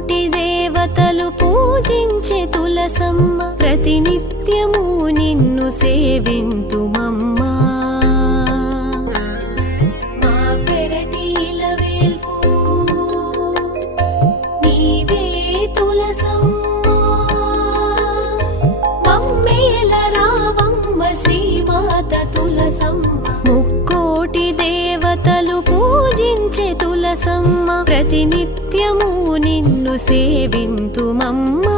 ముక్కోటి దేవతలు పూజించే తులసమ్మ ప్రతినిత్యము నిన్ను సేవింతుమమ్మా మా పెరటి ఇలవేల్పు నీవే తులసమ్మ మమ్మేల రావమ్మ శ్రీమాత తులసమ్మ ముక్కోటి దేవతలు పూజించే తులసమ్మ ప్రతినిత్యము నిన్ను సేవింతుమమ్మా